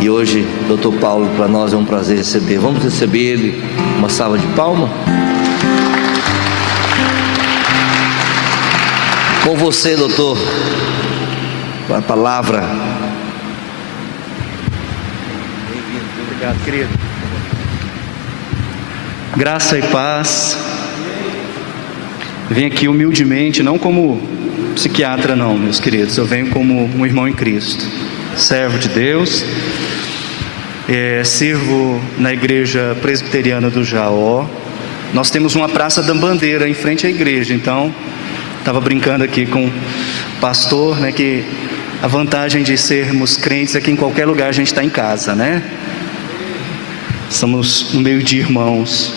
E hoje, Dr. Paulo, para nós é um prazer receber. Vamos receber ele, uma salva de palmas. Com você, doutor, a palavra. Obrigado, querido. Graça e paz. Venho aqui humildemente, não como psiquiatra não, meus queridos. Eu venho como um irmão em Cristo, servo de Deus. Sirvo na igreja presbiteriana do Jaó. Nós temos uma praça da bandeira em frente à igreja. Então, estava brincando aqui com o pastor, né, que a vantagem de sermos crentes é que em qualquer lugar a gente está em casa, né? Estamos no meio de irmãos.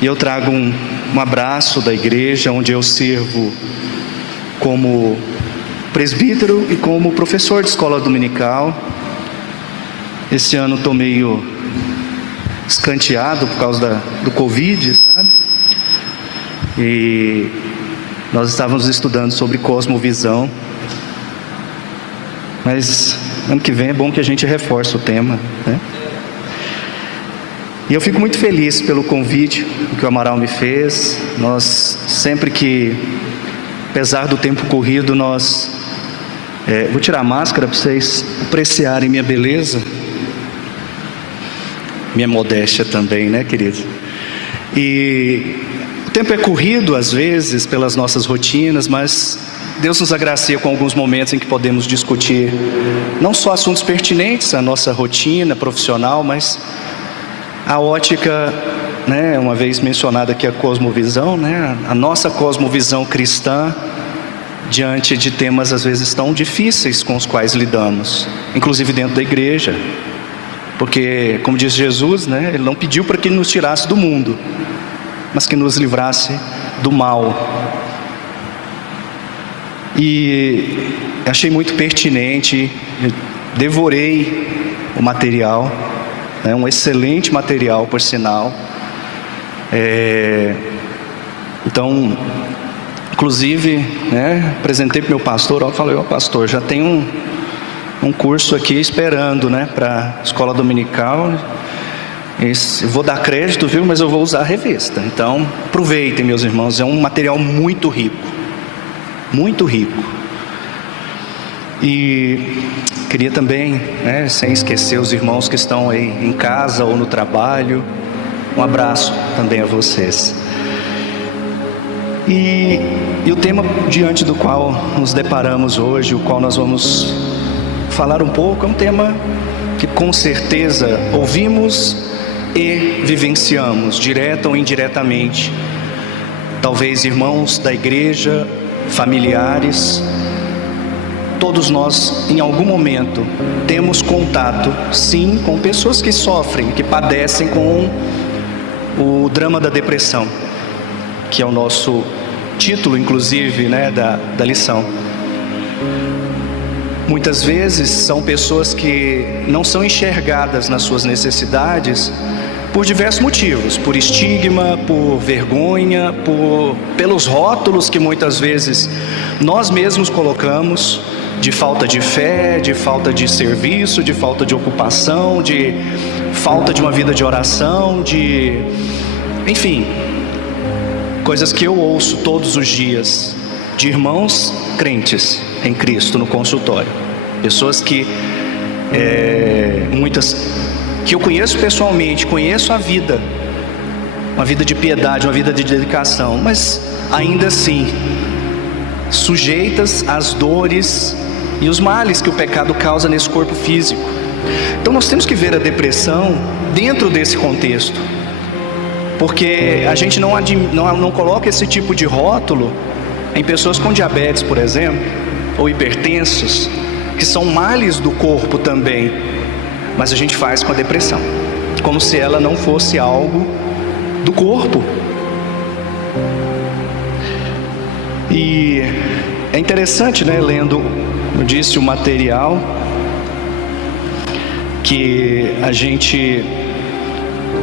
E eu trago um abraço da igreja, onde eu sirvo como presbítero e como professor de escola dominical. Esse ano estou meio escanteado por causa do Covid, sabe? E nós estávamos estudando sobre cosmovisão. Mas ano que vem é bom que a gente reforce o tema, né? E eu fico muito feliz pelo convite que o Amaral me fez. Nós, sempre que, apesar do tempo corrido, nós... vou tirar a máscara para vocês apreciarem minha beleza. Minha modéstia também, né, querido? E o tempo é corrido, às vezes, pelas nossas rotinas, mas Deus nos agracia com alguns momentos em que podemos discutir não só assuntos pertinentes à nossa rotina profissional, mas a ótica, né, uma vez mencionada aqui a cosmovisão, né, a nossa cosmovisão cristã diante de temas às vezes tão difíceis com os quais lidamos, inclusive dentro da igreja, porque, como diz Jesus, né, Ele não pediu para que nos tirasse do mundo, mas que nos livrasse do mal. E achei muito pertinente, devorei o material, né, um excelente material, por sinal. Então, inclusive, né, apresentei para o meu pastor, falei, pastor, já tem um curso aqui esperando, né, para escola dominical. Vou dar crédito, viu, mas eu vou usar a revista. Então, aproveitem, meus irmãos, é um material muito rico, muito rico. E queria também, né, sem esquecer os irmãos que estão aí em casa ou no trabalho, um abraço também a vocês. E o tema diante do qual nos deparamos hoje, o qual nós vamos falar um pouco, é um tema que com certeza ouvimos e vivenciamos, direta ou indiretamente. Talvez irmãos da igreja, familiares, todos nós em algum momento temos contato, sim, com pessoas que sofrem, que padecem com o drama da depressão, que é o nosso título, inclusive, né, da lição. Muitas vezes são pessoas que não são enxergadas nas suas necessidades por diversos motivos, por estigma, por vergonha, pelos rótulos que muitas vezes nós mesmos colocamos, de falta de fé, de falta de serviço, de falta de ocupação, de falta de uma vida de oração, enfim, coisas que eu ouço todos os dias de irmãos crentes em Cristo no consultório, pessoas que muitas que eu conheço pessoalmente, conheço a vida, uma vida de piedade, uma vida de dedicação, mas ainda assim sujeitas às dores e os males que o pecado causa nesse corpo físico. Então nós temos que ver a depressão dentro desse contexto, porque a gente não coloca esse tipo de rótulo em pessoas com diabetes, por exemplo, ou hipertensos, que são males do corpo também, mas a gente faz com a depressão, como se ela não fosse algo do corpo. E é interessante, né, lendo, eu disse, o material, que a gente,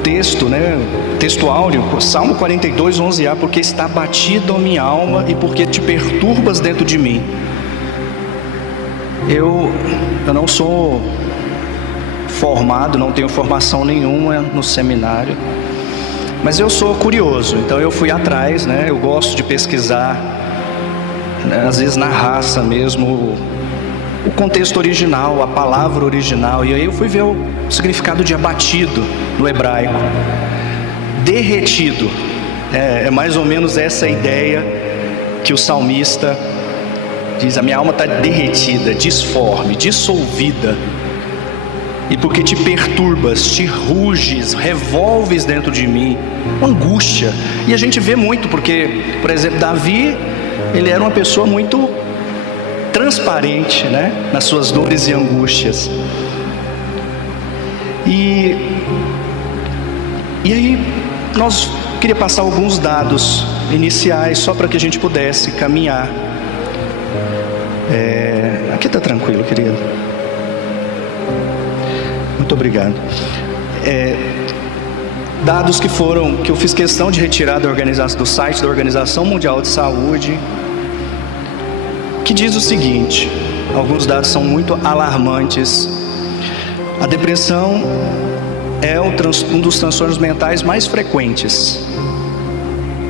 texto áureo, Salmo 42, 11a, porque está abatido a minha alma e porque te perturbas dentro de mim. Eu não sou formado, não tenho formação nenhuma no seminário, mas eu sou curioso, então eu fui atrás, né? Eu gosto de pesquisar, né? Às vezes na raça mesmo, o contexto original, a palavra original, e aí eu fui ver o significado de abatido no hebraico. Derretido, é mais ou menos essa ideia que o salmista diz: a minha alma está derretida, disforme, dissolvida, e porque te perturbas, te ruges, revolves dentro de mim, angústia. E a gente vê muito, porque, por exemplo, Davi, ele era uma pessoa muito transparente, né, nas suas dores e angústias. E aí nós queria passar alguns dados iniciais só para que a gente pudesse caminhar. Aqui está tranquilo, querido. Muito obrigado. Dados que eu fiz questão de retirar do site da Organização Mundial de Saúde, que diz o seguinte: alguns dados são muito alarmantes. A depressão é um dos transtornos mentais mais frequentes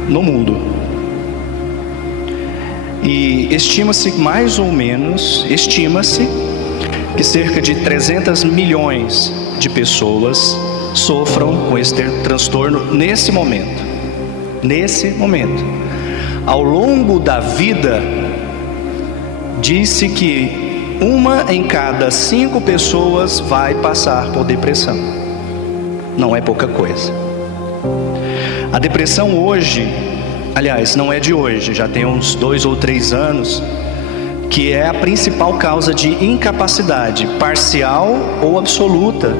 no mundo. E estima-se que cerca de 300 milhões de pessoas sofram com esse transtorno nesse momento. Nesse momento. Ao longo da vida, disse que 1 em cada 5 pessoas vai passar por depressão. Não é pouca coisa. A depressão hoje, aliás, não é de hoje, já tem uns 2 ou 3 anos, que é a principal causa de incapacidade parcial ou absoluta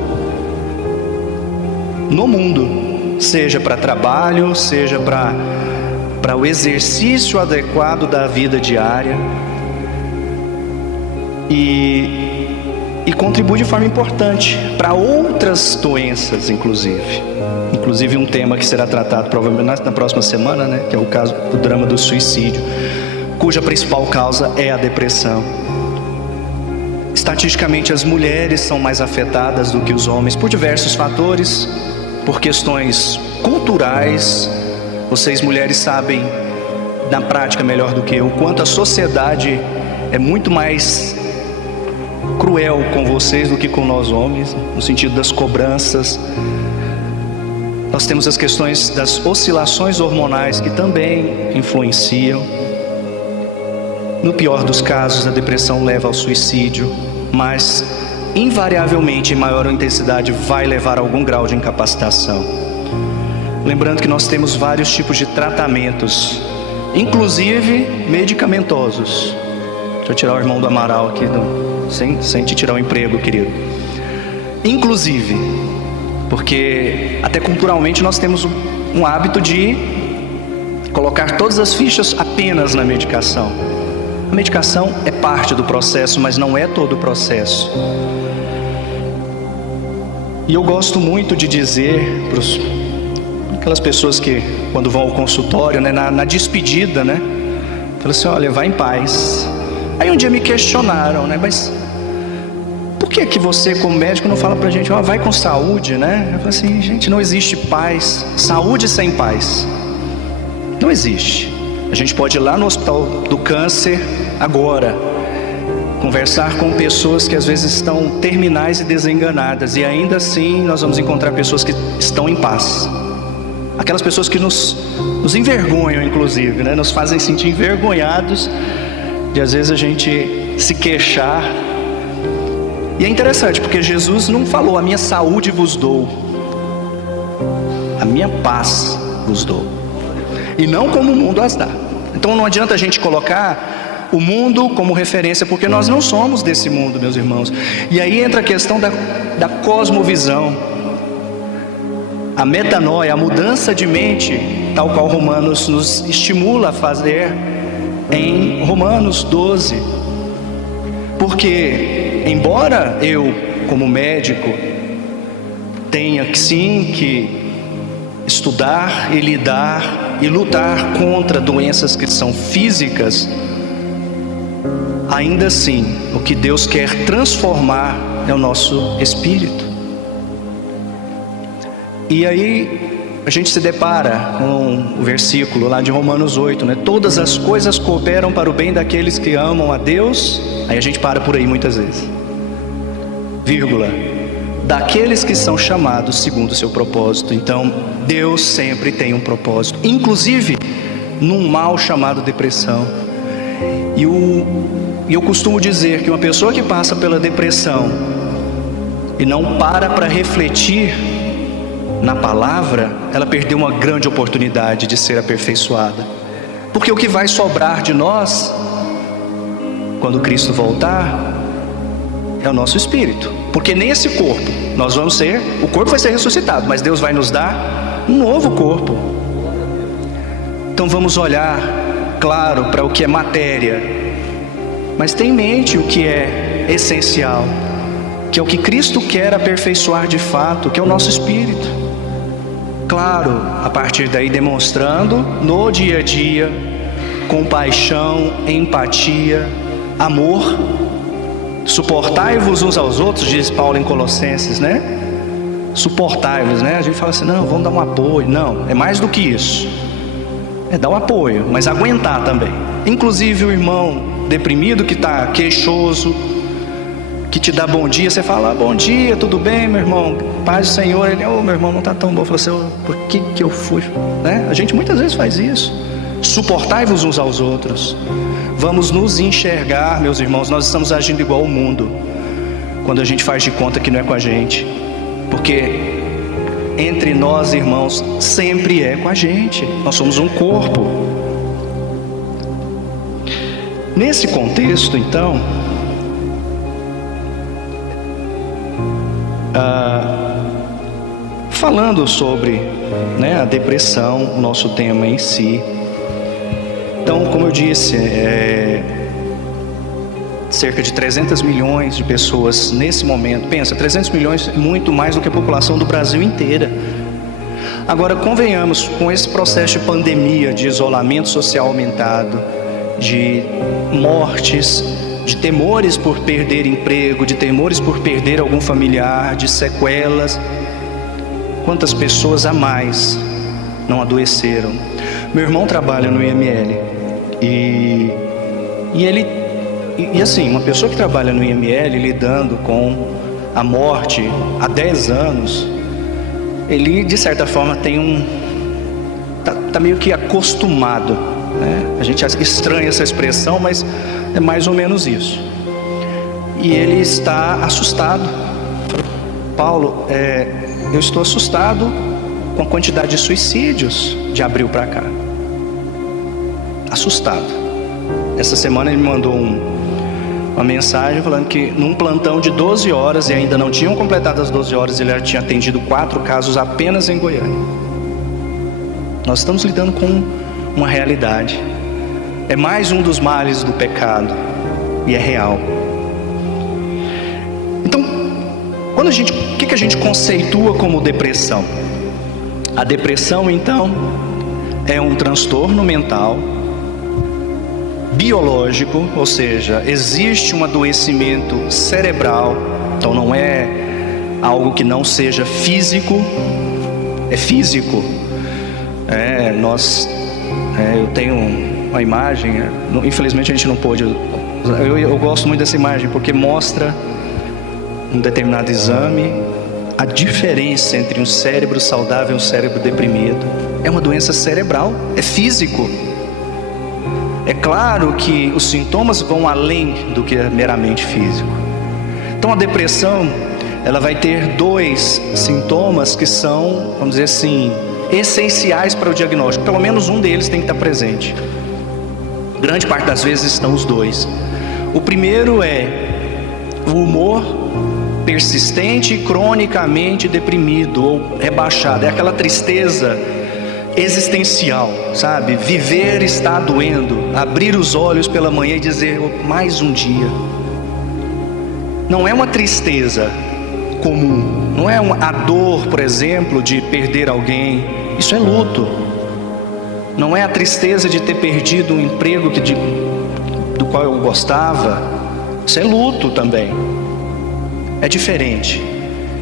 no mundo, seja para trabalho, seja para o exercício adequado da vida diária, e contribui de forma importante para outras doenças, inclusive um tema que será tratado provavelmente na próxima semana, né, que é o caso do drama do suicídio, cuja principal causa é a depressão. Estatisticamente, as mulheres são mais afetadas do que os homens por diversos fatores, por questões culturais. Vocês mulheres sabem na prática melhor do que eu o quanto a sociedade é muito mais cruel com vocês do que com nós homens, no sentido das cobranças. Nós temos as questões das oscilações hormonais que também influenciam. No pior dos casos, a depressão leva ao suicídio, mas invariavelmente, em maior intensidade, vai levar a algum grau de incapacitação. Lembrando que nós temos vários tipos de tratamentos, inclusive medicamentosos. Deixa eu tirar o irmão do Amaral aqui, sem te tirar o emprego, querido. Inclusive, porque até culturalmente nós temos um hábito de colocar todas as fichas apenas na medicação. A medicação é parte do processo, mas não é todo o processo. E eu gosto muito de dizer para aquelas pessoas que, quando vão ao consultório, né, na despedida, né, falam assim: olha, vá em paz. Aí um dia me questionaram, né, mas por que você, como médico, não fala pra gente: ó, vai com saúde, né? Eu falei assim: gente, não existe paz, saúde sem paz. Não existe. A gente pode ir lá no hospital do câncer agora, conversar com pessoas que às vezes estão terminais e desenganadas, e ainda assim nós vamos encontrar pessoas que estão em paz. Aquelas pessoas que nos envergonham, inclusive, né? Nos fazem sentir envergonhados de às vezes a gente se queixar. E é interessante, porque Jesus não falou: a minha saúde vos dou, a minha paz vos dou, e não como o mundo as dá. Então não adianta a gente colocar o mundo como referência, porque nós não somos desse mundo, meus irmãos. E aí entra a questão da cosmovisão, a metanoia, a mudança de mente, tal qual Romanos nos estimula a fazer em Romanos 12. Porque, embora eu, como médico, tenha que estudar e lidar e lutar contra doenças que são físicas, ainda assim, o que Deus quer transformar é o nosso espírito. E aí a gente se depara com o versículo lá de Romanos 8, né? Todas as coisas cooperam para o bem daqueles que amam a Deus. Aí a gente para por aí muitas vezes. Vírgula. Daqueles que são chamados segundo o seu propósito. Então, Deus sempre tem um propósito, inclusive num mal chamado depressão. E eu costumo dizer que uma pessoa que passa pela depressão e não para refletir na palavra, ela perdeu uma grande oportunidade de ser aperfeiçoada. Porque o que vai sobrar de nós, quando Cristo voltar, é o nosso espírito. Porque nesse corpo, nós vamos ser, o corpo vai ser ressuscitado, mas Deus vai nos dar um novo corpo. Então vamos olhar, claro, para o que é matéria, mas tenha em mente o que é essencial, que é o que Cristo quer aperfeiçoar de fato, que é o nosso espírito. Claro, a partir daí demonstrando no dia a dia compaixão, empatia, amor. Suportai-vos uns aos outros, diz Paulo em Colossenses, né? Suportai-vos, né? A gente fala assim, não, vamos dar um apoio. Não, é mais do que isso. É dar um apoio, mas aguentar também. Inclusive o irmão deprimido que está queixoso, que te dá bom dia, você fala, bom dia, tudo bem, meu irmão? Paz do Senhor. Ele, meu irmão, não está tão bom. Eu falo assim, por que eu fui? Né? A gente muitas vezes faz isso. Suportai-vos uns aos outros. Vamos nos enxergar, meus irmãos. Nós estamos agindo igual ao mundo quando a gente faz de conta que não é com a gente, porque entre nós, irmãos, sempre é com a gente. Nós somos um corpo. Nesse contexto, então, falando sobre, né, a depressão, o nosso tema em si. Então, como eu disse, cerca de 300 milhões de pessoas nesse momento. Pensa, 300 milhões é muito mais do que a população do Brasil inteira. Agora, convenhamos, com esse processo de pandemia, de isolamento social aumentado, de mortes, de temores por perder emprego, de temores por perder algum familiar, de sequelas, quantas pessoas a mais não adoeceram? Meu irmão trabalha no IML e assim, uma pessoa que trabalha no IML lidando com a morte há 10 anos, ele de certa forma tem tá meio que acostumado, né? A gente estranha essa expressão, mas é mais ou menos isso. E ele está assustado. Paulo, eu estou assustado com a quantidade de suicídios de abril para cá. Assustado. Essa semana ele me mandou uma mensagem falando que num plantão de 12 horas, e ainda não tinham completado as 12 horas, ele já tinha atendido 4 casos apenas em Goiânia. Nós estamos lidando com uma realidade. É mais um dos males do pecado, e é real. Então, o que a gente conceitua como depressão? A depressão, então, é um transtorno mental biológico, ou seja, existe um adoecimento cerebral. Então não é algo que não seja físico, é físico. Eu tenho uma imagem, infelizmente a gente não pôde, eu gosto muito dessa imagem porque mostra um determinado exame, a diferença entre um cérebro saudável e um cérebro deprimido. É uma doença cerebral, é físico. É claro que os sintomas vão além do que é meramente físico. Então a depressão, ela vai ter 2 sintomas que são, vamos dizer assim, essenciais para o diagnóstico. Pelo menos um deles tem que estar presente. Grande parte das vezes estão os 2. O primeiro é o humor persistente e cronicamente deprimido ou rebaixado. É aquela tristeza existencial, sabe? Viver está doendo. Abrir os olhos pela manhã e dizer, mais um dia. Não é uma tristeza comum. Não é a dor, por exemplo, de perder alguém. Isso é luto. Não é a tristeza de ter perdido um emprego do qual eu gostava. Isso é luto também. É diferente.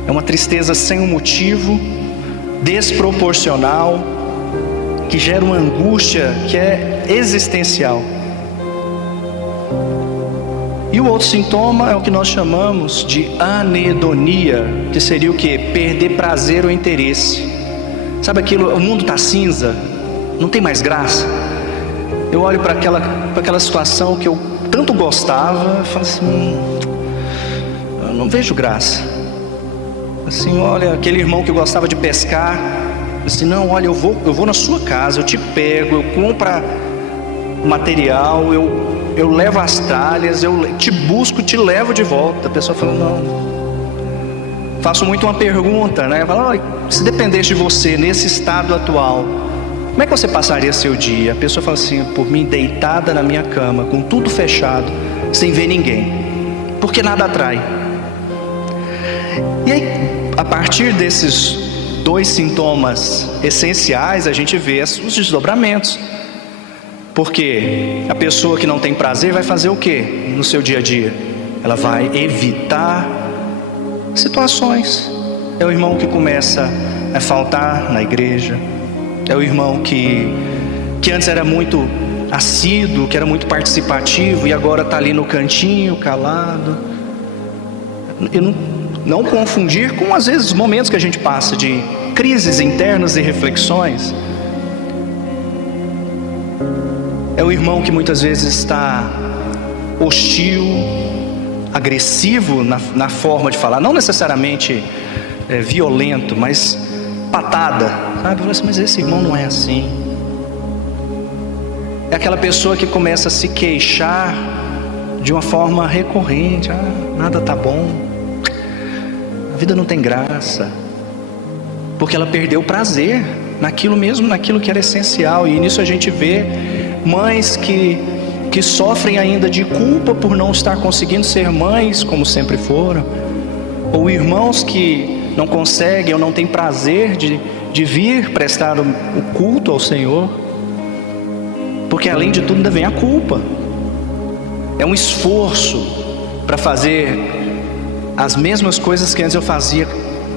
É uma tristeza sem um motivo, desproporcional, que gera uma angústia que é existencial. E o outro sintoma é o que nós chamamos de anedonia, que seria o quê? Perder prazer ou interesse. Sabe aquilo, o mundo está cinza, não tem mais graça. Eu olho para aquela situação que eu tanto gostava e falo assim, eu não vejo graça. Assim, olha, aquele irmão que gostava de pescar, assim, não, olha, eu vou na sua casa, eu te pego, eu compro o material, eu levo as talhas, eu te busco, te levo de volta. A pessoa fala, não. Faço muito uma pergunta, né? Fala, olha, se dependesse de você nesse estado atual, como é que você passaria seu dia? A pessoa fala assim, por mim deitada na minha cama, com tudo fechado, sem ver ninguém, porque nada atrai. E aí, a partir desses dois sintomas essenciais, a gente vê os desdobramentos. Porque a pessoa que não tem prazer vai fazer o quê no seu dia a dia? Ela vai evitar situações. É o irmão que começa a faltar na igreja. É o irmão que antes era muito assíduo, que era muito participativo, e agora está ali no cantinho, calado. E não confundir com, às vezes, momentos que a gente passa de crises internas e reflexões. É o irmão que muitas vezes está hostil, agressivo na forma de falar, não necessariamente violento, mas patada, sabe? Mas esse irmão não é assim. É aquela pessoa que começa a se queixar de uma forma recorrente, nada tá bom, a vida não tem graça, porque ela perdeu o prazer naquilo mesmo, naquilo que era essencial. E nisso a gente vê mães que sofrem ainda de culpa por não estar conseguindo ser mães como sempre foram, ou irmãos que não conseguem ou não têm prazer de vir prestar o culto ao Senhor, porque além de tudo ainda vem a culpa. É um esforço para fazer as mesmas coisas que antes eu fazia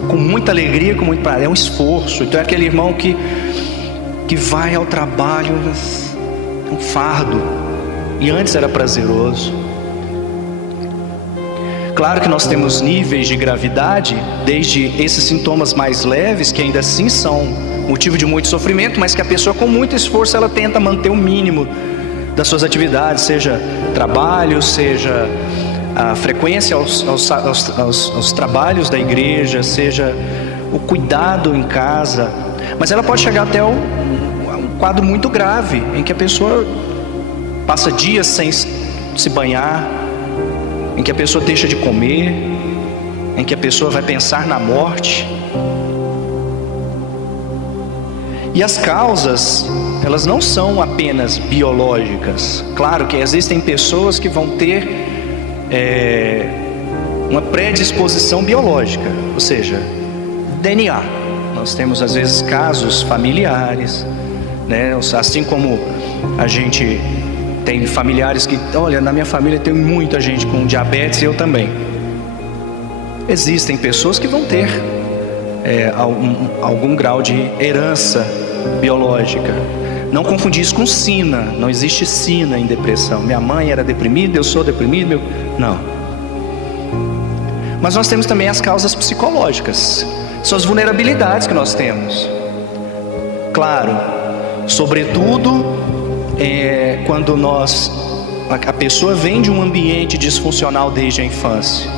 com muita alegria, com muito prazer. É um esforço. Então é aquele irmão que vai ao trabalho, um fardo, e antes era prazeroso. Claro que nós temos níveis de gravidade, desde esses sintomas mais leves, que ainda assim são motivo de muito sofrimento, mas que a pessoa com muito esforço ela tenta manter o mínimo das suas atividades, seja trabalho, seja a frequência aos trabalhos da igreja, seja o cuidado em casa. Mas ela pode chegar até um quadro muito grave, em que a pessoa passa dias sem se banhar, em que a pessoa deixa de comer, em que a pessoa vai pensar na morte. E as causas, elas não são apenas biológicas. Claro que existem pessoas que vão ter uma predisposição biológica, ou seja, DNA. Nós temos às vezes casos familiares, né? Assim como a gente tem familiares que, olha, na minha família tem muita gente com diabetes e eu também. Existem pessoas que vão ter algum grau de herança biológica. Não confundir isso com sina. Não existe sina em depressão. Minha mãe era deprimida, eu sou deprimido. Não. Mas nós temos também as causas psicológicas. São as vulnerabilidades que nós temos. Claro, sobretudo quando a pessoa vem de um ambiente disfuncional desde a infância.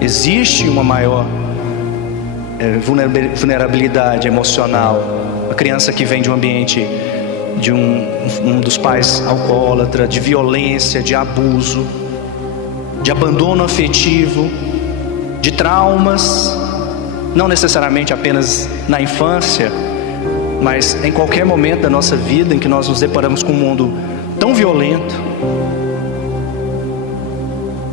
Existe uma maior vulnerabilidade emocional. A criança que vem de um ambiente de um dos pais alcoólatra, de violência, de abuso, de abandono afetivo, de traumas, não necessariamente apenas na infância, mas em qualquer momento da nossa vida em que nós nos deparamos com um mundo tão violento.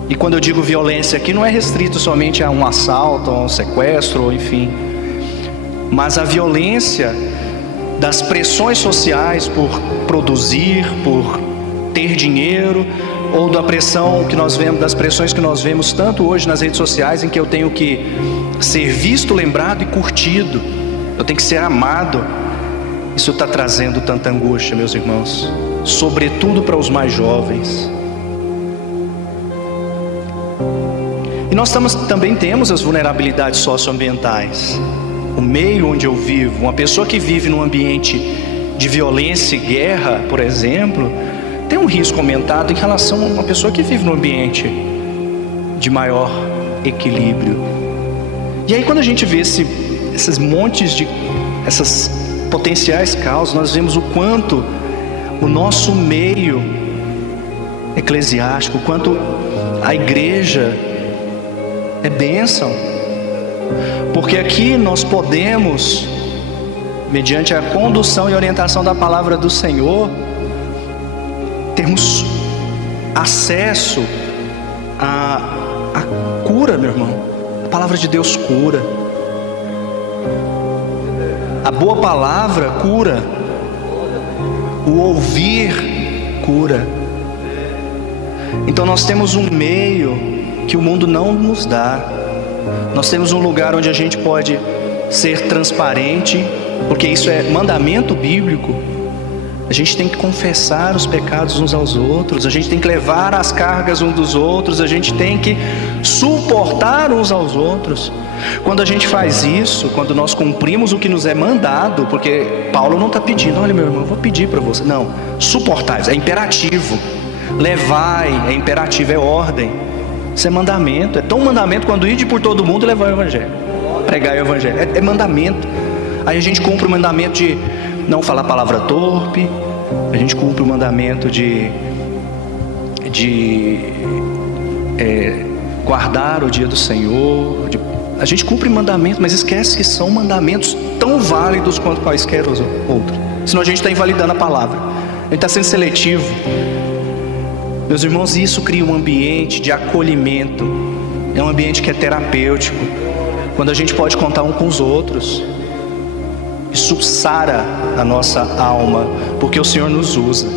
E quando eu digo violência aqui, não é restrito somente a um assalto, a um sequestro, ou enfim, mas a violência das pressões sociais por produzir, por ter dinheiro, ou da pressão que nós vemos, das pressões que nós vemos tanto hoje nas redes sociais, em que eu tenho que ser visto, lembrado e curtido. eu tenho que ser amado. Isso está trazendo tanta angústia, meus irmãos, sobretudo para os mais jovens. E nós também temos as vulnerabilidades socioambientais. O meio onde eu vivo, uma pessoa que vive num ambiente de violência e guerra, por exemplo, tem um risco aumentado em relação a uma pessoa que vive num ambiente de maior equilíbrio. E aí quando a gente vê esses montes de essas potenciais causas, nós vemos o quanto o nosso meio eclesiástico, o quanto a igreja é bênção. Porque aqui nós podemos, mediante a condução e orientação da palavra do Senhor, termos acesso à cura, meu irmão. A palavra de Deus cura. A boa palavra cura. O ouvir cura. Então nós temos um meio que o mundo não nos dá. Nós temos um lugar onde a gente pode ser transparente, porque isso é mandamento bíblico. A gente tem que confessar os pecados uns aos outros, a gente tem que levar as cargas uns dos outros, a gente tem que suportar uns aos outros. Quando a gente faz isso, quando nós cumprimos o que nos é mandado, porque Paulo não está pedindo, olha meu irmão, eu vou pedir para você. Não, suportar, é imperativo. Levai, é imperativo, é ordem. Isso é mandamento, é tão mandamento quando ir por todo mundo e levar o evangelho, pregar o evangelho, é mandamento. Aí a gente cumpre o mandamento de não falar palavra torpe, a gente cumpre o mandamento de guardar o dia do Senhor, a gente cumpre mandamentos, mas esquece que são mandamentos tão válidos quanto quaisquer outros, senão a gente está invalidando a palavra, a gente está sendo seletivo. Meus irmãos, isso cria um ambiente de acolhimento, é um ambiente que é terapêutico, quando a gente pode contar um com os outros. Isso sara a nossa alma, porque o Senhor nos usa.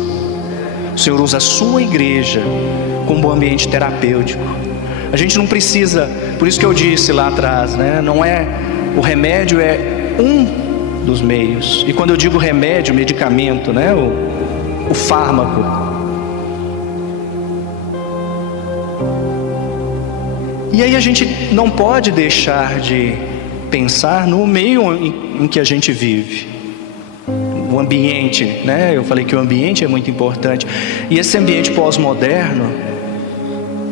O Senhor usa a sua igreja como um ambiente terapêutico. A gente não precisa, por isso que eu disse lá atrás, né? Não é, o remédio é um dos meios. E quando eu digo remédio, medicamento, né? O fármaco. E aí a gente não pode deixar de pensar no meio em que a gente vive, o ambiente, né? Eu falei que o ambiente é muito importante. E esse ambiente pós-moderno,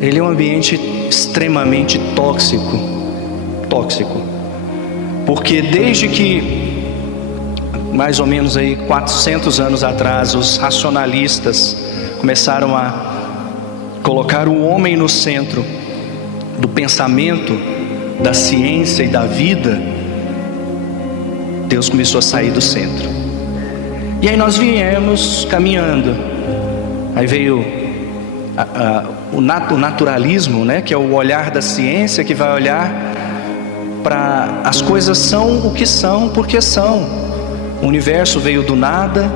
ele é um ambiente extremamente tóxico, porque desde que mais ou menos aí 400 anos atrás, os racionalistas começaram a colocar o homem no centro do pensamento, da ciência e da vida, Deus começou a sair do centro. E aí nós viemos caminhando. Aí veio o naturalismo, né? Que é o olhar da ciência, que vai olhar para as coisas são o que são, porque são. O universo veio do nada,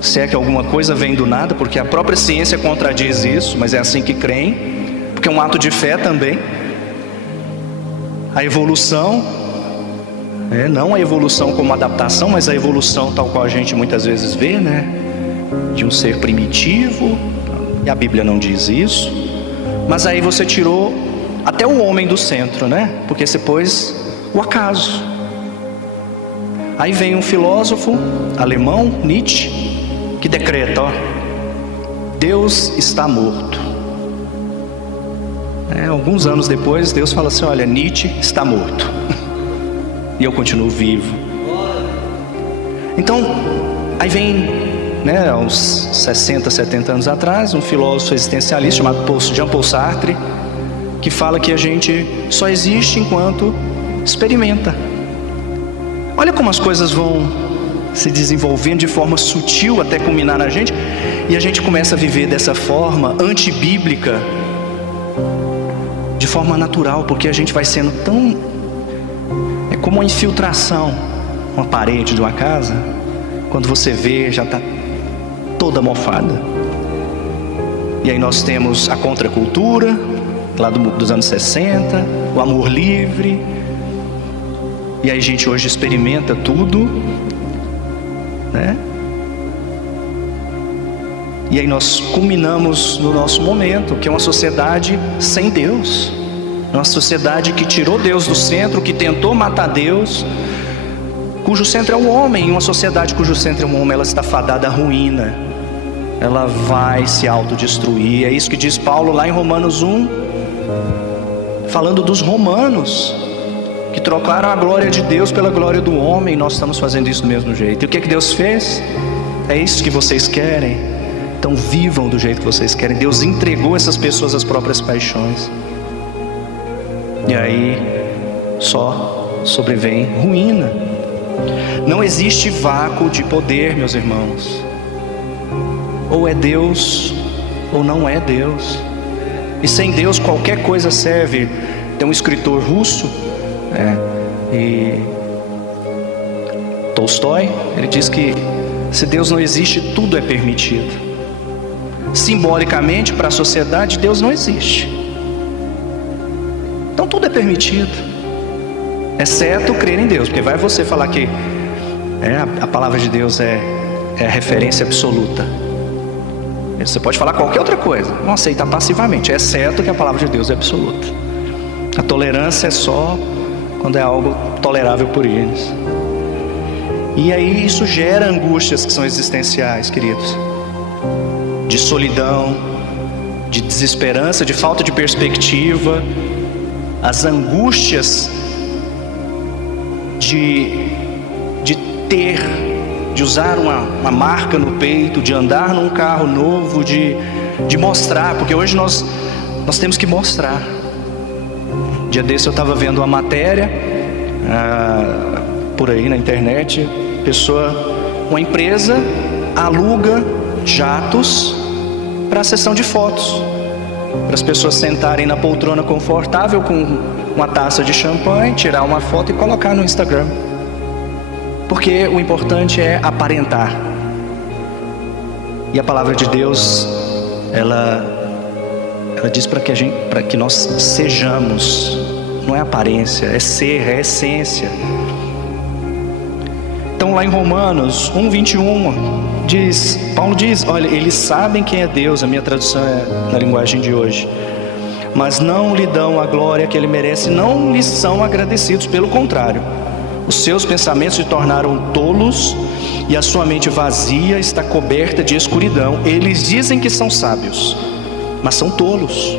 se é que alguma coisa vem do nada, porque a própria ciência contradiz isso, mas é assim que creem, porque é um ato de fé também. A evolução, não a evolução como adaptação, mas a evolução tal qual a gente muitas vezes vê, né? De um ser primitivo, e a Bíblia não diz isso. Mas aí você tirou até o homem do centro, né? Porque você pôs o acaso. Aí vem um filósofo alemão, Nietzsche, que decreta, Deus está morto. Alguns anos depois, Deus fala assim, olha, Nietzsche está morto. E eu continuo vivo. Então, aí vem, né, uns 60, 70 anos atrás, um filósofo existencialista chamado Jean-Paul Sartre, que fala que a gente só existe enquanto experimenta. Olha como as coisas vão se desenvolvendo de forma sutil até culminar na gente, e a gente começa a viver dessa forma antibíblica, de forma natural, porque a gente vai sendo tão... É como uma infiltração, uma parede de uma casa, quando você vê, já está toda mofada. E aí nós temos a contracultura, lá dos anos 60, o amor livre, E aí a gente hoje experimenta tudo, né? E aí nós culminamos no nosso momento, que é uma sociedade sem Deus, uma sociedade que tirou Deus do centro, que tentou matar Deus, cujo centro é o homem. Uma sociedade cujo centro é o homem, ela está fadada à ruína, ela vai se autodestruir. É isso que diz Paulo lá em Romanos 1, falando dos romanos, que trocaram a glória de Deus pela glória do homem. Nós estamos fazendo isso do mesmo jeito. E o que é que Deus fez? É isso que vocês querem? Então vivam do jeito que vocês querem. Deus entregou essas pessoas às próprias paixões. E aí só sobrevém ruína. Não existe vácuo de poder, meus irmãos. Ou é Deus ou não é Deus. E sem Deus qualquer coisa serve. Tem um escritor russo, e Tolstói, ele diz que se Deus não existe, tudo é permitido. Simbolicamente, para a sociedade, Deus não existe. Então tudo é permitido, exceto crer em Deus. Porque vai você falar que a palavra de Deus é a referência absoluta. Você pode falar qualquer outra coisa, não aceitar passivamente, exceto que a palavra de Deus é absoluta. A tolerância é só quando é algo tolerável por eles. E aí isso gera angústias que são existenciais, queridos, de solidão, de desesperança, de falta de perspectiva, as angústias de usar uma marca no peito, de andar num carro novo, de mostrar, porque hoje nós temos que mostrar. Dia desse eu estava vendo uma matéria por aí na internet, uma empresa aluga jatos para a sessão de fotos, para as pessoas sentarem na poltrona confortável com uma taça de champanhe, tirar uma foto e colocar no Instagram. Porque o importante é aparentar. E a palavra de Deus, ela diz para que nós sejamos. Não é aparência, é ser, é essência. Então lá em Romanos 1:21 Paulo diz, olha, eles sabem quem é Deus, a minha tradução é na linguagem de hoje, mas não lhe dão a glória que ele merece, não lhe são agradecidos, pelo contrário, os seus pensamentos se tornaram tolos e a sua mente vazia está coberta de escuridão. Eles dizem que são sábios, mas são tolos.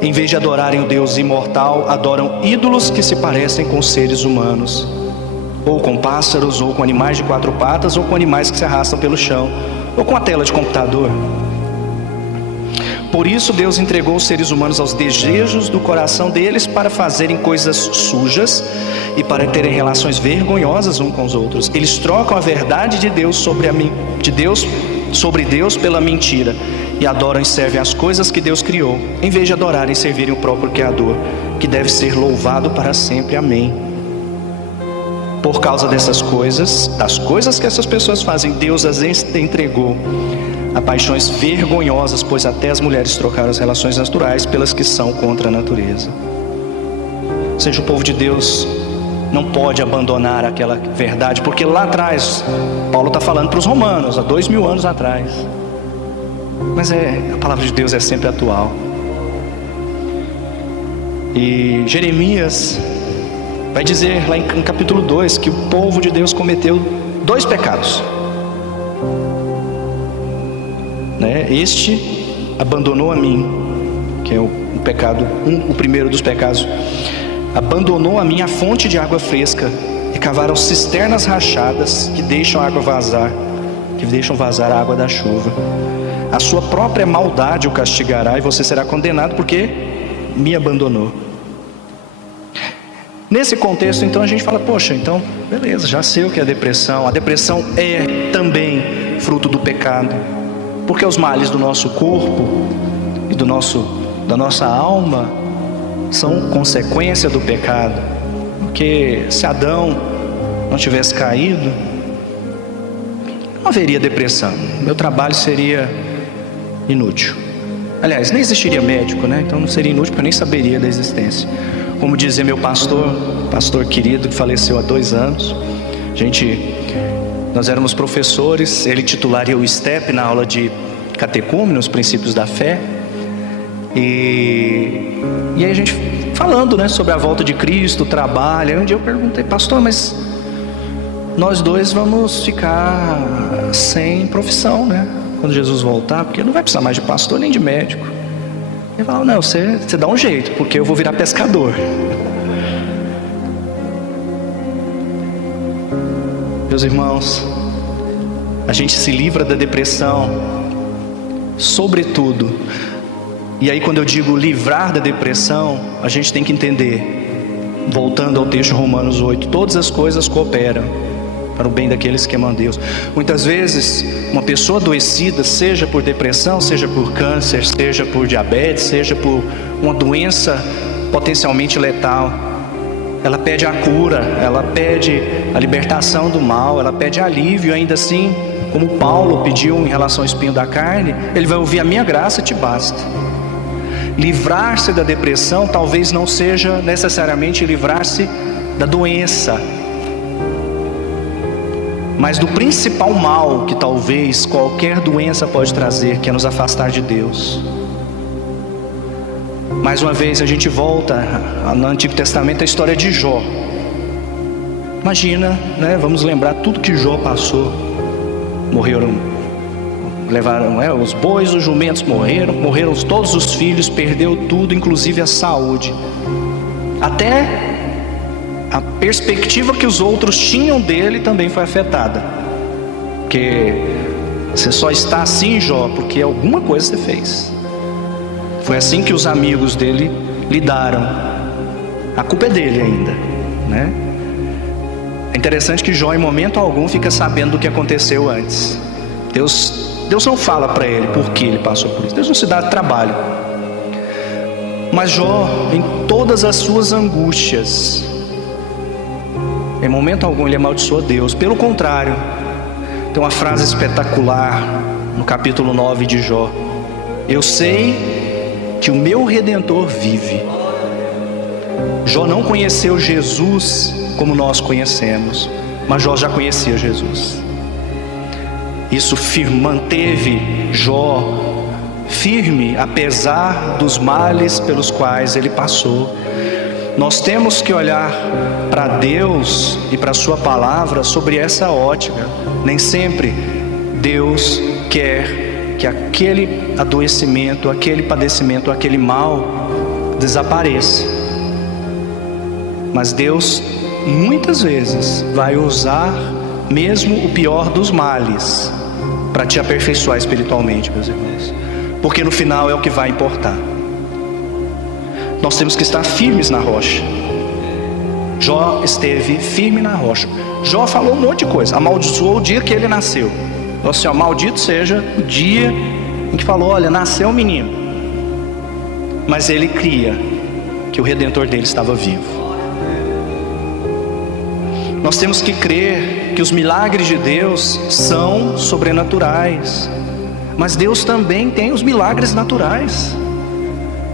Em vez de adorarem o Deus imortal, adoram ídolos que se parecem com seres humanos, ou com pássaros, ou com animais de 4 patas, ou com animais que se arrastam pelo chão, ou com a tela de computador. Por isso Deus entregou os seres humanos aos desejos do coração deles para fazerem coisas sujas e para terem relações vergonhosas uns com os outros. Eles trocam a verdade de Deus sobre Deus pela mentira e adoram e servem as coisas que Deus criou, em vez de adorarem e servirem o próprio Criador, que deve ser louvado para sempre. Amém. Por causa dessas coisas, das coisas que essas pessoas fazem, Deus as entregou a paixões vergonhosas, pois até as mulheres trocaram as relações naturais pelas que são contra a natureza. Ou seja, o povo de Deus não pode abandonar aquela verdade, porque lá atrás, Paulo está falando para os romanos, há 2000 anos atrás, mas a palavra de Deus é sempre atual. E Jeremias vai dizer lá em capítulo 2 que o povo de Deus cometeu 2 pecados. Este abandonou a mim, que é o pecado, o primeiro dos pecados. Abandonou a mim a fonte de água fresca e cavaram cisternas rachadas que deixam a água vazar, que deixam vazar a água da chuva. A sua própria maldade o castigará e você será condenado porque me abandonou. Nesse contexto, então, a gente fala, poxa, então, beleza, já sei o que é depressão. A depressão é também fruto do pecado, porque os males do nosso corpo e da nossa alma são consequência do pecado. Porque se Adão não tivesse caído, não haveria depressão, meu trabalho seria inútil. Aliás, nem existiria médico, né? Então não seria inútil porque eu nem saberia da existência. Como dizia meu pastor querido, que faleceu há 2 anos, nós éramos professores, ele titularia o STEP na aula de catecúmeno, os princípios da fé, e aí a gente falando, né, sobre a volta de Cristo, o trabalho. Aí um dia eu perguntei: pastor, mas nós 2 vamos ficar sem profissão, né, quando Jesus voltar, porque não vai precisar mais de pastor nem de médico. Ele falou: não, você dá um jeito, porque eu vou virar pescador. Meus irmãos, a gente se livra da depressão, sobretudo. E aí, quando eu digo livrar da depressão, a gente tem que entender, voltando ao texto de Romanos 8, todas as coisas cooperam para o bem daqueles que amam a Deus. Muitas vezes, uma pessoa adoecida, seja por depressão, seja por câncer, seja por diabetes, seja por uma doença potencialmente letal, ela pede a cura, ela pede a libertação do mal, ela pede alívio. Ainda assim, como Paulo pediu em relação ao espinho da carne, ele vai ouvir: a minha graça te basta. Livrar-se da depressão talvez não seja necessariamente livrar-se da doença, mas do principal mal que talvez qualquer doença pode trazer, que é nos afastar de Deus. Mais uma vez a gente volta no Antigo Testamento, a história de Jó. Imagina, né? Vamos lembrar tudo que Jó passou. Levaram os bois, os jumentos morreram todos os filhos, perdeu tudo, inclusive a saúde. Até a perspectiva que os outros tinham dele também foi afetada. Porque você só está assim, Jó, porque alguma coisa você fez. Foi assim que os amigos dele lidaram. A culpa é dele ainda, né? É interessante que Jó, em momento algum, fica sabendo do que aconteceu antes. Deus não fala para ele por que ele passou por isso. Deus não se dá trabalho. Mas Jó, em todas as suas angústias, em momento algum ele amaldiçoou Deus. Pelo contrário, tem uma frase espetacular no capítulo 9 de Jó: eu sei que o meu Redentor vive. Jó não conheceu Jesus como nós conhecemos, mas Jó já conhecia Jesus. Isso manteve Jó firme, apesar dos males pelos quais ele passou. Nós temos que olhar para Deus e para a sua palavra sobre essa ótica. Nem sempre Deus quer que aquele adoecimento, aquele padecimento, aquele mal desapareça. Mas Deus muitas vezes vai usar mesmo o pior dos males para te aperfeiçoar espiritualmente, meus irmãos, porque no final é o que vai importar. Nós temos que estar firmes na rocha. Jó esteve firme na rocha. Jó falou um monte de coisa, amaldiçoou o dia que ele nasceu. Falou assim: ó, maldito seja o dia em que falou: olha, nasceu um menino. Mas ele cria que o Redentor dele estava vivo. Nós temos que crer que os milagres de Deus são sobrenaturais, mas Deus também tem os milagres naturais.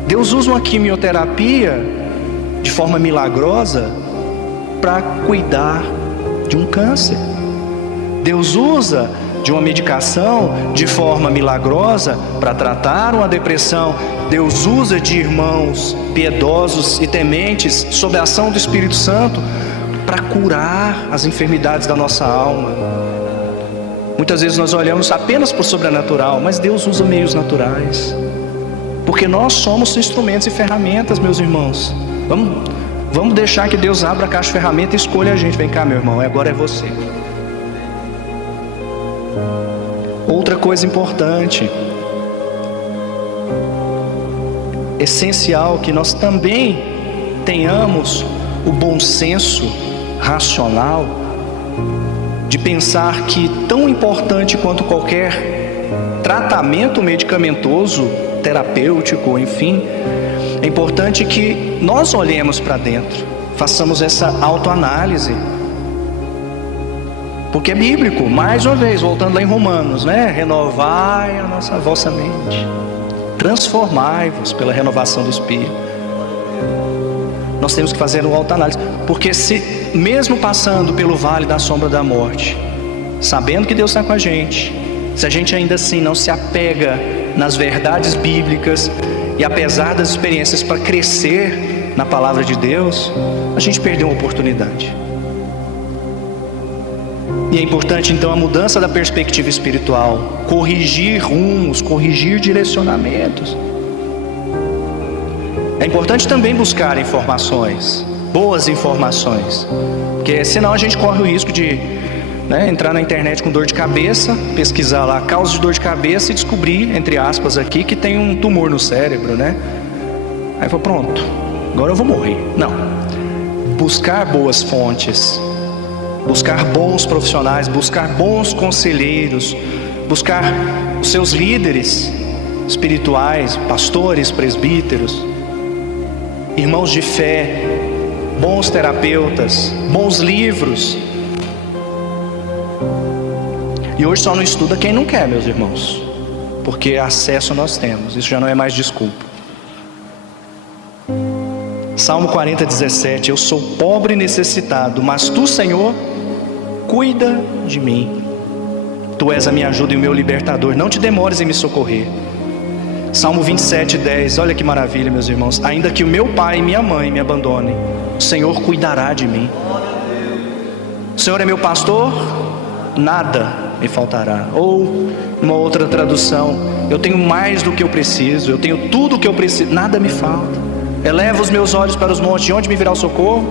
Deus usa uma quimioterapia de forma milagrosa para cuidar de um câncer. Deus usa de uma medicação de forma milagrosa para tratar uma depressão. Deus usa de irmãos piedosos e tementes, sob a ação do Espírito Santo, para curar as enfermidades da nossa alma. Muitas vezes nós olhamos apenas para o sobrenatural, mas Deus usa meios naturais, porque nós somos instrumentos e ferramentas, meus irmãos. Vamos deixar que Deus abra a caixa de ferramentas e escolha a gente. Vem cá, meu irmão, agora é você. Outra coisa importante, essencial, que nós também tenhamos o bom senso racional de pensar que, tão importante quanto qualquer tratamento medicamentoso, terapêutico, enfim, é importante que nós olhemos para dentro, façamos essa autoanálise, porque é bíblico. Mais uma vez, voltando lá em Romanos, né? Renovai a vossa mente, transformai-vos pela renovação do Espírito. nós temos que fazer uma autoanálise. Porque se, mesmo passando pelo vale da sombra da morte, sabendo que Deus está com a gente, se a gente ainda assim não se apega nas verdades bíblicas, e apesar das experiências para crescer na palavra de Deus, a gente perdeu uma oportunidade. E é importante então a mudança da perspectiva espiritual, corrigir rumos, corrigir direcionamentos. É importante também buscar informações, boas informações, porque senão a gente corre o risco de entrar na internet com dor de cabeça, pesquisar lá causa de dor de cabeça e descobrir, entre aspas aqui, que tem um tumor no cérebro, né? Aí foi pronto, agora eu vou morrer. Não, buscar boas fontes, buscar bons profissionais, buscar bons conselheiros, buscar os seus líderes espirituais, pastores, presbíteros, irmãos de fé, bons terapeutas, bons livros. E hoje só não estuda quem não quer, meus irmãos, porque acesso nós temos, isso já não é mais desculpa. Salmo 40:17: eu sou pobre e necessitado, mas tu, Senhor, cuida de mim. Tu és a minha ajuda e o meu libertador, não te demores em me socorrer. Salmo 27:10, olha que maravilha, meus irmãos: ainda que o meu pai e minha mãe me abandonem, o Senhor cuidará de mim. O Senhor é meu pastor, nada me faltará. Ou uma outra tradução: eu tenho mais do que eu preciso, eu tenho tudo o que eu preciso, nada me falta. Eleva os meus olhos para os montes, de onde me virá o socorro?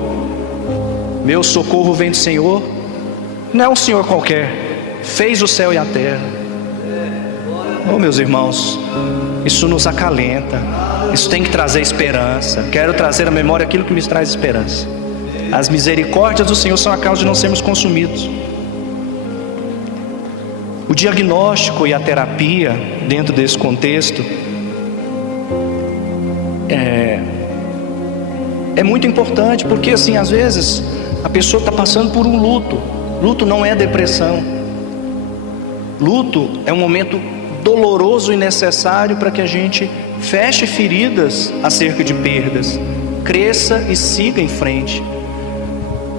Meu socorro vem do Senhor. Não é um Senhor qualquer, fez o céu e a terra. Oh, meus irmãos, isso nos acalenta, isso tem que trazer esperança. Quero trazer à memória aquilo que me traz esperança. As misericórdias do Senhor são a causa de não sermos consumidos. O diagnóstico e a terapia dentro desse contexto é muito importante, porque assim, às vezes a pessoa está passando por um luto. Luto não é depressão. Luto é um momento doloroso e necessário para que a gente feche feridas acerca de perdas, cresça e siga em frente.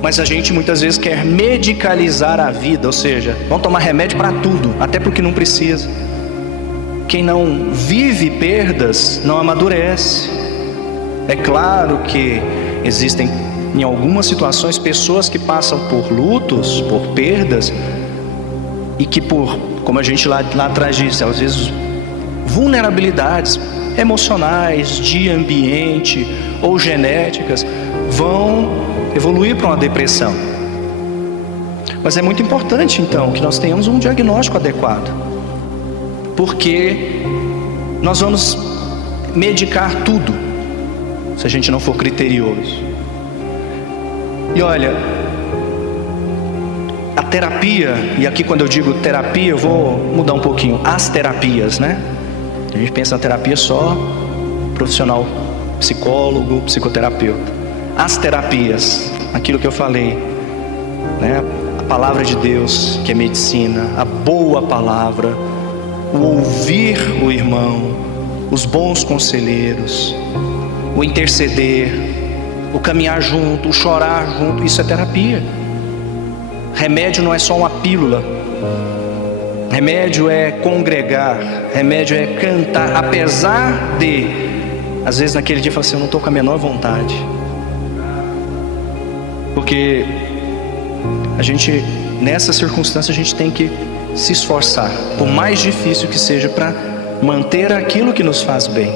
Mas a gente muitas vezes quer medicalizar a vida, ou seja, vamos tomar remédio para tudo, até porque não precisa. Quem não vive perdas não amadurece. É claro que existem em algumas situações pessoas que passam por lutos, por perdas, e que como a gente lá atrás disse, às vezes vulnerabilidades emocionais, de ambiente ou genéticas vão evoluir para uma depressão. Mas é muito importante então que nós tenhamos um diagnóstico adequado, porque nós vamos medicar tudo se a gente não for criterioso. E olha, a terapia, e aqui quando eu digo terapia eu vou mudar um pouquinho, as terapias, né? A gente pensa na terapia só profissional, psicólogo, psicoterapeuta. As terapias, aquilo que eu falei, né? A palavra de Deus, que é medicina, a boa palavra, o ouvir o irmão, os bons conselheiros, o interceder, o caminhar junto, o chorar junto, isso é terapia. Remédio não é só uma pílula. Remédio é congregar, remédio é cantar, apesar de, às vezes naquele dia, falar assim, eu não estou com a menor vontade. Porque a gente, nessa circunstância, a gente tem que se esforçar, por mais difícil que seja, para manter aquilo que nos faz bem.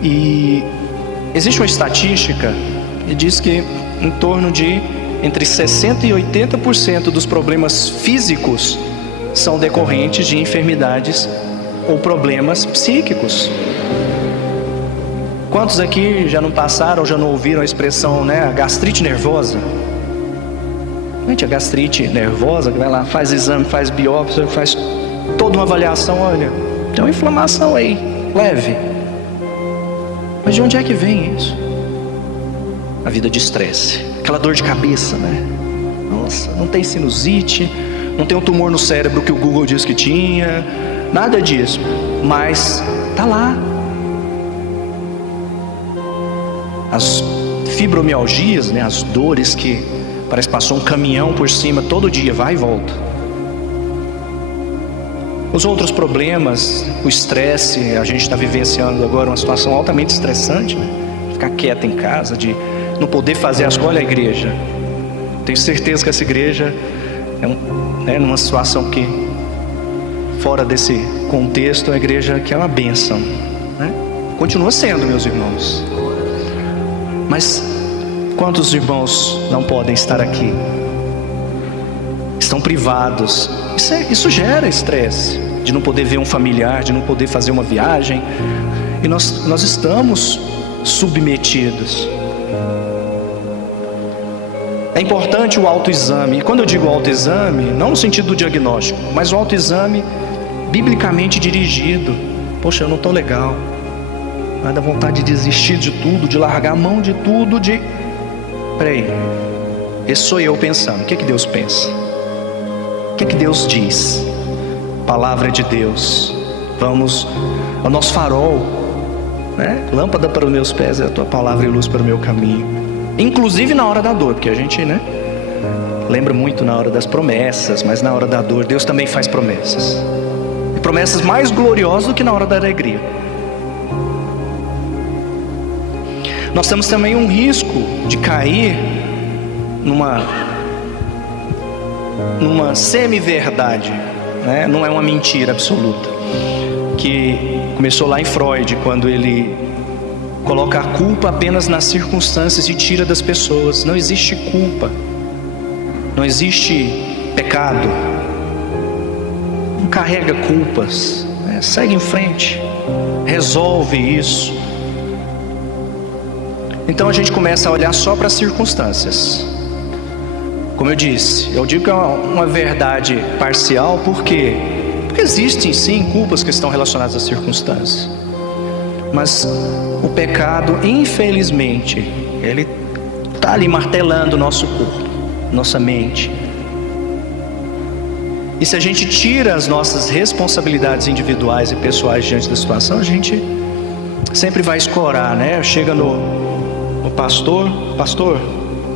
E existe uma estatística que diz que em torno de entre 60% e 80% dos problemas físicos são decorrentes de enfermidades ou problemas psíquicos. Quantos aqui já não passaram ou já não ouviram a expressão, né, a gastrite nervosa? Gente, a gastrite nervosa, que vai lá, faz exame, faz biópsia, faz toda uma avaliação, olha, tem uma inflamação aí, leve. Mas de onde é que vem isso? A vida de estresse, aquela dor de cabeça, né? Nossa, não tem sinusite, não tem um tumor no cérebro que o Google diz que tinha, nada disso, mas tá lá. as fibromialgias, né, as dores que parece que passou um caminhão por cima todo dia, vai e volta. Os outros problemas, o estresse, a gente está vivenciando agora uma situação altamente estressante, né? Ficar quieto em casa, de não poder fazer as coisas. Olha a igreja, tenho certeza que essa igreja é numa situação que, fora desse contexto, é uma igreja que é uma bênção, né? Continua sendo, meus irmãos. Mas quantos irmãos não podem estar aqui? Estão privados. Isso gera estresse, de não poder ver um familiar, de não poder fazer uma viagem. E nós estamos submetidos. É importante o autoexame. E quando eu digo autoexame, não no sentido do diagnóstico, mas o autoexame biblicamente dirigido. Poxa, eu não estou legal. Vai dar vontade de desistir de tudo, de largar a mão de tudo, Peraí, esse sou eu pensando. O que é que Deus pensa? O que é que Deus diz? Palavra de Deus. Vamos ao nosso farol, né? Lâmpada para os meus pés é a tua palavra e luz para o meu caminho. Inclusive na hora da dor, porque a gente, né, lembra muito na hora das promessas, mas na hora da dor Deus também faz promessas. E promessas mais gloriosas do que na hora da alegria. Nós temos também um risco de cair numa semi-verdade, né? Não é uma mentira absoluta, que começou lá em Freud, quando ele coloca a culpa apenas nas circunstâncias e tira das pessoas. Não existe culpa, não existe pecado, não carrega culpas, né? Segue em frente, resolve isso. Então a gente começa a olhar só para as circunstâncias. Como eu disse, eu digo que é uma verdade parcial, por quê? Porque existem sim culpas que estão relacionadas às circunstâncias. Mas o pecado, infelizmente, ele está ali martelando o nosso corpo, nossa mente. E se a gente tira as nossas responsabilidades individuais e pessoais diante da situação, a gente sempre vai escorar, né? Chega no pastor,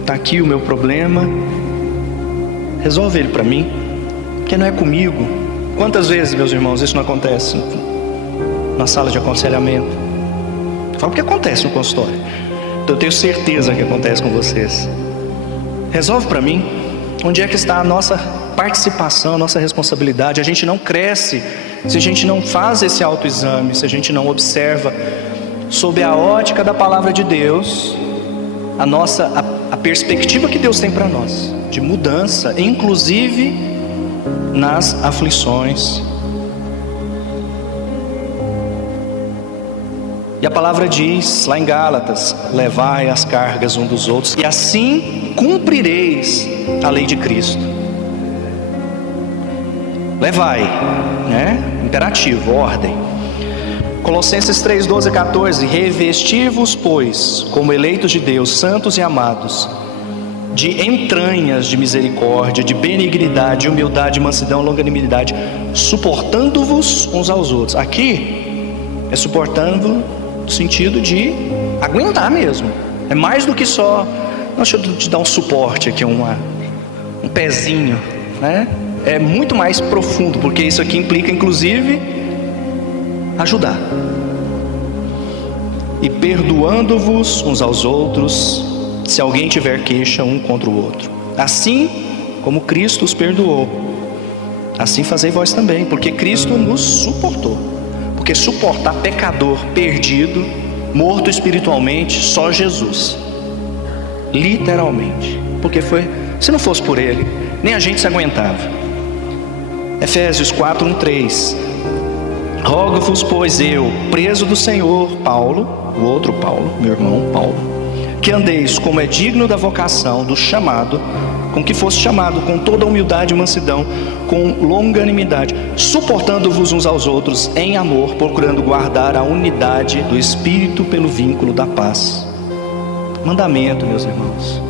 está aqui o meu problema, resolve ele para mim, porque não é comigo. Quantas vezes, meus irmãos, isso não acontece na sala de aconselhamento? Eu falo porque acontece no consultório, então eu tenho certeza que acontece com vocês. Resolve para mim. Onde é que está a nossa participação, a nossa responsabilidade? A gente não cresce se a gente não faz esse autoexame, se a gente não observa sob a ótica da palavra de Deus a perspectiva que Deus tem para nós, de mudança, inclusive nas aflições. E a palavra diz lá em Gálatas: levai as cargas um dos outros, e assim cumprireis a lei de Cristo. Levai, né? Imperativo, ordem. Colossenses 3, 12 e 14: revesti-vos, pois, como eleitos de Deus, santos e amados, de entranhas de misericórdia, de benignidade, humildade, mansidão, longanimidade, suportando-vos uns aos outros. Aqui é suportando no sentido de aguentar mesmo. É mais do que só, deixa eu te dar um suporte aqui, um pezinho, né? É muito mais profundo, porque isso aqui implica inclusive ajudar. E perdoando-vos uns aos outros, se alguém tiver queixa um contra o outro, assim como Cristo os perdoou, assim fazei vós também, porque Cristo nos suportou. Porque suportar pecador perdido, morto espiritualmente, só Jesus, literalmente, porque se não fosse por ele, nem a gente se aguentava. Efésios 4, 1, 3: rogo-vos, pois eu, preso do Senhor, Paulo, o outro Paulo, meu irmão Paulo, que andeis como é digno da vocação, do chamado, com que fosse chamado, com toda humildade e mansidão, com longanimidade, suportando-vos uns aos outros em amor, procurando guardar a unidade do Espírito pelo vínculo da paz. Mandamento, meus irmãos,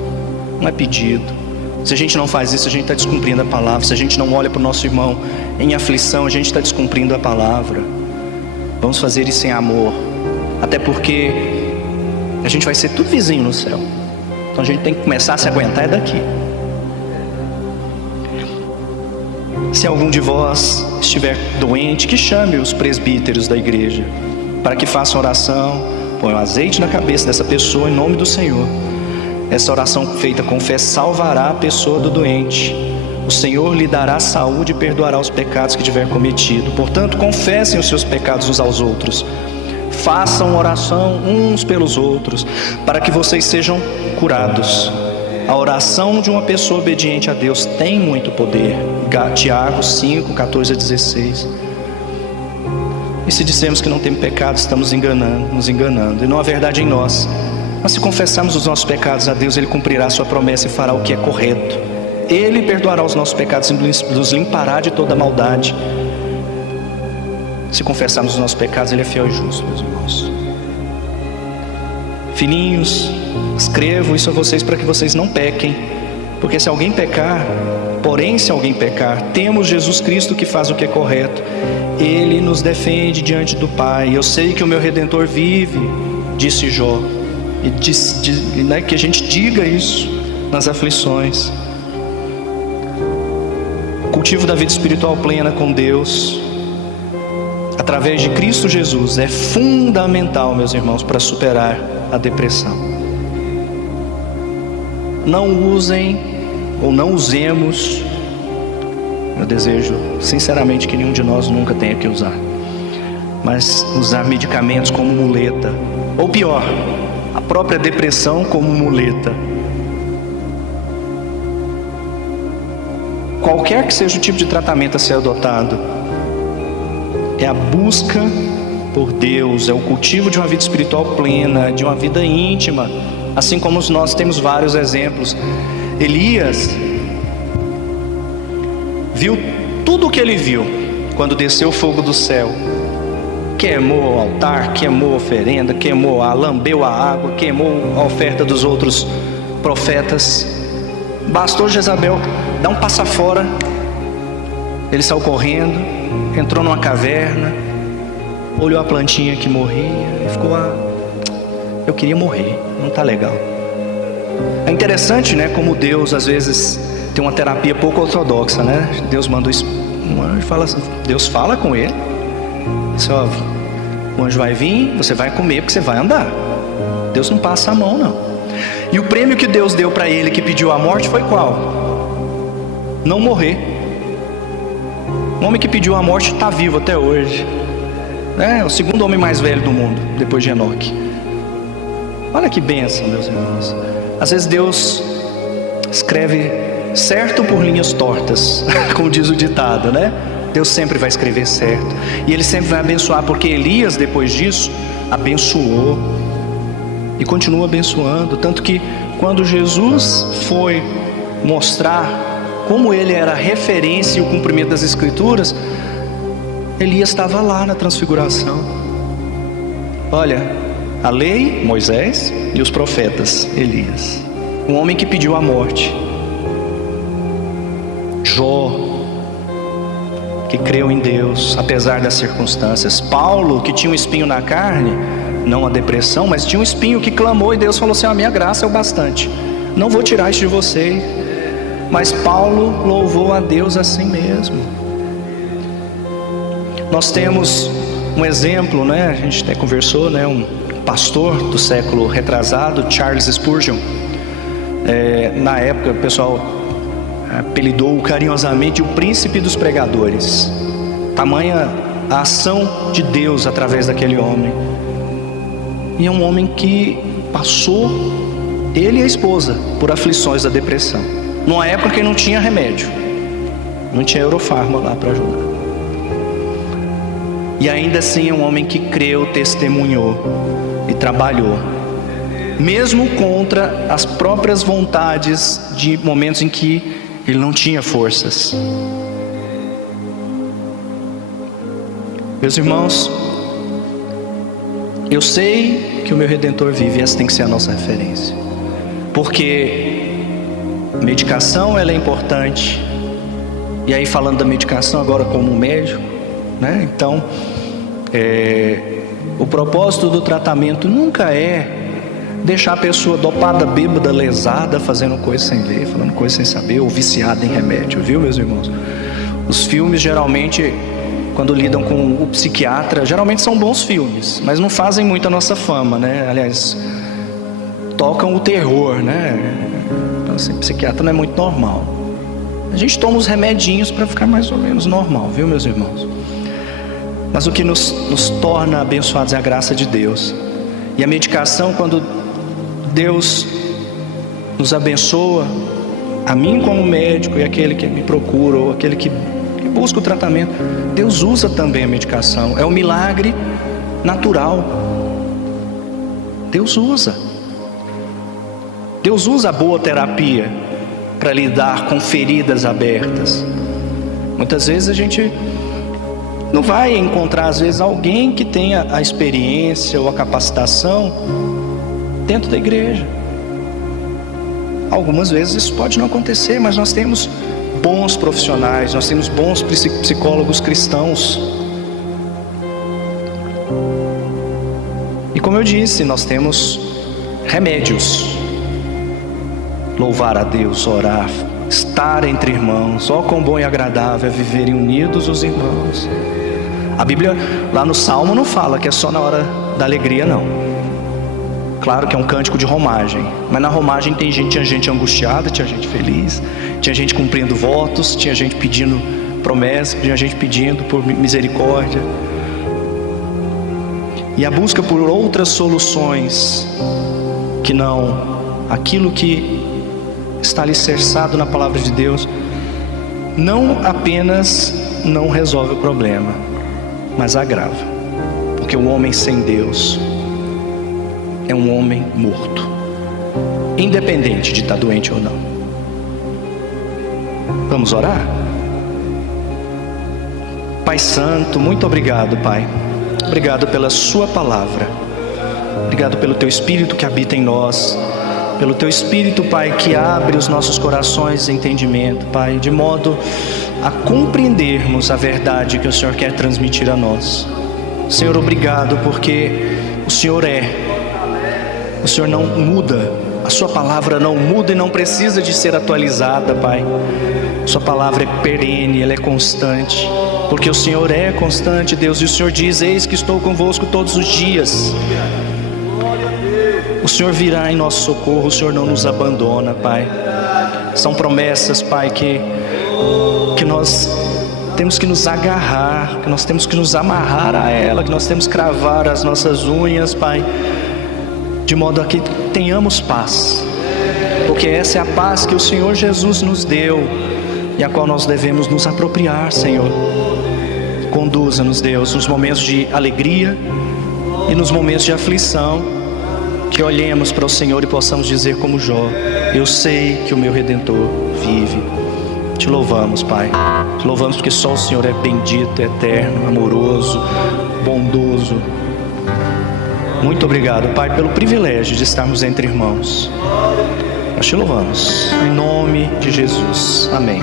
não é pedido. Se a gente não faz isso, a gente está descumprindo a palavra. Se a gente não olha para o nosso irmão em aflição, a gente está descumprindo a palavra. Vamos fazer isso em amor, até porque A gente vai ser tudo vizinho no céu. Então a gente tem que começar a se aguentar daqui. Se algum de vós estiver doente, que chame os presbíteros da igreja, para que façam oração, ponham azeite na cabeça dessa pessoa em nome do Senhor. Essa oração feita com fé salvará a pessoa do doente. O Senhor lhe dará saúde e perdoará os pecados que tiver cometido. Portanto, confessem os seus pecados uns aos outros. Façam oração uns pelos outros, para que vocês sejam curados. A oração de uma pessoa obediente a Deus tem muito poder. Tiago 5, 14 a 16. E se dissermos que não temos pecado, estamos nos enganando, e não há verdade em nós. Mas se confessarmos os nossos pecados a Deus, Ele cumprirá a sua promessa e fará o que é correto. Ele perdoará os nossos pecados e nos limpará de toda maldade. Se confessarmos os nossos pecados, Ele é fiel e justo, meus irmãos. Filhinhos, escrevo isso a vocês para que vocês não pequem. Porque se alguém pecar, se alguém pecar, temos Jesus Cristo que faz o que é correto. Ele nos defende diante do Pai. Eu sei que o meu Redentor vive, disse Jó. E que a gente diga isso nas aflições. O cultivo da vida espiritual plena com Deus, através de Cristo Jesus, é fundamental, meus irmãos, para superar a depressão. Não usem ou não usemos, eu desejo sinceramente que nenhum de nós nunca tenha que usar, mas usar medicamentos como muleta, ou pior, a própria depressão como muleta. Qualquer que seja o tipo de tratamento a ser adotado, é a busca por Deus, é o cultivo de uma vida espiritual plena, de uma vida íntima, assim como nós temos vários exemplos. Elias viu tudo o que ele viu quando desceu o fogo do céu. Queimou o altar, queimou a oferenda, lambeu a água, queimou a oferta dos outros profetas. Bastou Jezabel dar um passo fora, ele saiu correndo, entrou numa caverna, olhou a plantinha que morria e ficou eu queria morrer, não está legal. É interessante, né, como Deus às vezes tem uma terapia pouco ortodoxa, né? Deus manda um anjo, Deus fala com ele, o anjo vai vir, você vai comer porque você vai andar. Deus não passa a mão, não. E o prêmio que Deus deu para ele que pediu a morte foi qual? Não morrer. O homem que pediu a morte está vivo até hoje. É o segundo homem mais velho do mundo, depois de Enoque. Olha que bênção, meus irmãos. Às vezes Deus escreve certo por linhas tortas, como diz o ditado, né? Deus sempre vai escrever certo. E Ele sempre vai abençoar, porque Elias, depois disso, abençoou. E continua abençoando. Tanto que quando Jesus foi mostrar como ele era a referência e o cumprimento das Escrituras, Elias estava lá na transfiguração. Olha, a lei, Moisés, e os profetas, Elias. Um homem que pediu a morte. Jó, que creu em Deus, apesar das circunstâncias. Paulo, que tinha um espinho na carne, não a depressão, mas tinha um espinho que clamou, e Deus falou assim: a minha graça é o bastante, não vou tirar isso de você. Mas Paulo louvou a Deus assim mesmo. Nós temos um exemplo, né? A gente até conversou, né? Um pastor do século retrasado, Charles Spurgeon. Na época o pessoal apelidou carinhosamente o príncipe dos pregadores. Tamanha a ação de Deus através daquele homem. E é um homem que passou, ele e a esposa, por aflições da depressão. Numa época que não tinha remédio, não tinha Eurofarma lá para ajudar. E ainda assim é um homem que creu, testemunhou e trabalhou, mesmo contra as próprias vontades, de momentos em que ele não tinha forças. Meus irmãos, eu sei que o meu Redentor vive, e essa tem que ser a nossa referência. Porque medicação, ela é importante. E aí, falando da medicação agora como médico, né? Então, o propósito do tratamento nunca é deixar a pessoa dopada, bêbada, lesada, fazendo coisa sem ler, falando coisa sem saber, ou viciada em remédio, viu, meus irmãos? Os filmes geralmente, quando lidam com o psiquiatra, geralmente são bons filmes, mas não fazem muito a nossa fama, né? Aliás, tocam o terror, né? Então, assim, psiquiatra não é muito normal. A gente toma os remedinhos para ficar mais ou menos normal, viu, meus irmãos? Mas o que nos torna abençoados é a graça de Deus. E a medicação, quando Deus nos abençoa, a mim como médico e aquele que me procura, ou aquele que busca o tratamento, Deus usa também a medicação. É um milagre natural. Deus usa. Deus usa a boa terapia para lidar com feridas abertas. Muitas vezes a gente não vai encontrar, às vezes, alguém que tenha a experiência ou a capacitação dentro da igreja. Algumas vezes isso pode não acontecer, mas nós temos bons profissionais, nós temos bons psicólogos cristãos. E como eu disse, nós temos remédios. Louvar a Deus, orar, estar entre irmãos. Ó, quão bom e agradável é viverem unidos os irmãos. A Bíblia, lá no Salmo, não fala que é só na hora da alegria, não. Claro que é um cântico de romagem, mas na romagem tinha gente angustiada, tinha gente feliz, tinha gente cumprindo votos, tinha gente pedindo promessas, tinha gente pedindo por misericórdia. E a busca por outras soluções que não aquilo que está alicerçado na palavra de Deus, não apenas não resolve o problema, mas agrava. Porque o homem sem Deus é um homem morto, independente de estar doente ou não. Vamos orar? Pai Santo, muito obrigado, Pai. Obrigado pela sua palavra. Obrigado pelo teu Espírito que habita em nós. Pelo teu Espírito, Pai, que abre os nossos corações de entendimento, Pai, de modo a compreendermos a verdade que o Senhor quer transmitir a nós. Senhor, obrigado, porque o Senhor não muda, a sua palavra não muda e não precisa de ser atualizada, Pai. Sua palavra é perene, ela é constante, porque o Senhor é constante, Deus, e o Senhor diz: eis que estou convosco todos os dias. O Senhor virá em nosso socorro, o Senhor não nos abandona, Pai. São promessas, Pai, que nós temos que nos agarrar, que nós temos que nos amarrar a ela, que nós temos que cravar as nossas unhas, Pai, de modo a que tenhamos paz, porque essa é a paz que o Senhor Jesus nos deu e a qual nós devemos nos apropriar, Senhor. Conduza-nos, Deus, nos momentos de alegria e nos momentos de aflição, que olhemos para o Senhor e possamos dizer como Jó: eu sei que o meu Redentor vive. Te louvamos, Pai. Te louvamos porque só o Senhor é bendito, eterno, amoroso, bondoso. Muito obrigado, Pai, pelo privilégio de estarmos entre irmãos. Nós te louvamos, em nome de Jesus. Amém.